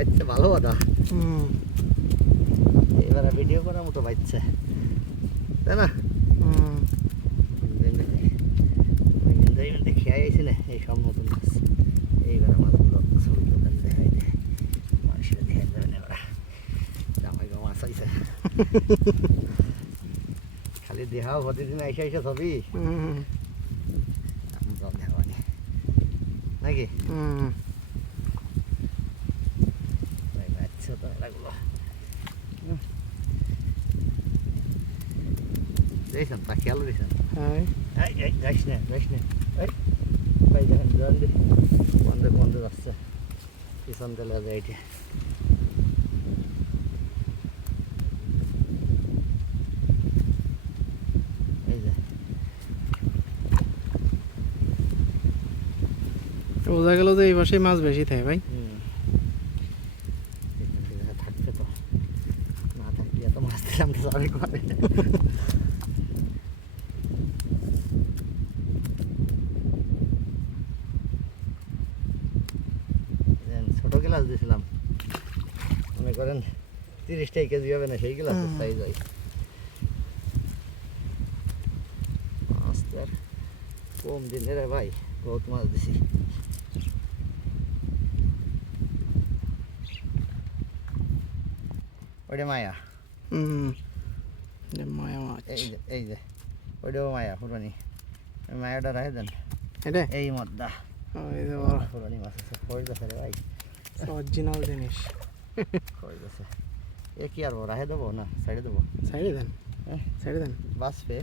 বাইচ্ছে ভালো কথা। এবার ভিডিও করার মতো বাইচ্ছে, তাই না? খেয়ে আইছি না এই সব নতুন মাছ। এইবার মাছগুলো ছবি দোকান দেখাই দে, মানুষের দেখে যাবেন। এবার জামাই গো মাছ আইছে, খালি দেখাও প্রতিদিন আইসা আইসা ছবি দেখাবানি নাকি? আচ্ছা তো লাগলো দেখছেন, তা খেয়াল দিয়েছেন? যাইস না যাইস না, ভাই দেখেন জল দি বন্ধ বন্ধ যাচ্ছে, পিছন তেলে যায় এটা। এই যে বোঝা গেল যে এই পাশে মাছ বেশি থাকে ভাই। থাকছে তো, না থাকলে এত মাছ দিলাম তো যাবে করে। ছোট গ্লাস দিয়েছিলাম, মনে করেন 30টাই কেজি হবে না, সেই গ্লাসের সাইজ হয়। মাছ তো আর কম দিনের ভাই, বহুত মাছ দিছি। ওইটা মায়া, মায়া মাছ। এই যে ওইটাও মায়া ফুরানি, মায়াটা রাখে দেন। এটা এই মদ্দা ফুরানি মাছ আছে, খোঁজ গেছে রে ভাই, অরিজিনাল জিনিস। খোঁজ গেছে। এ কি আর রাখে দেবো না সাইডে দেবো? সাইডে দেন, সাইডে দেন। বাস পে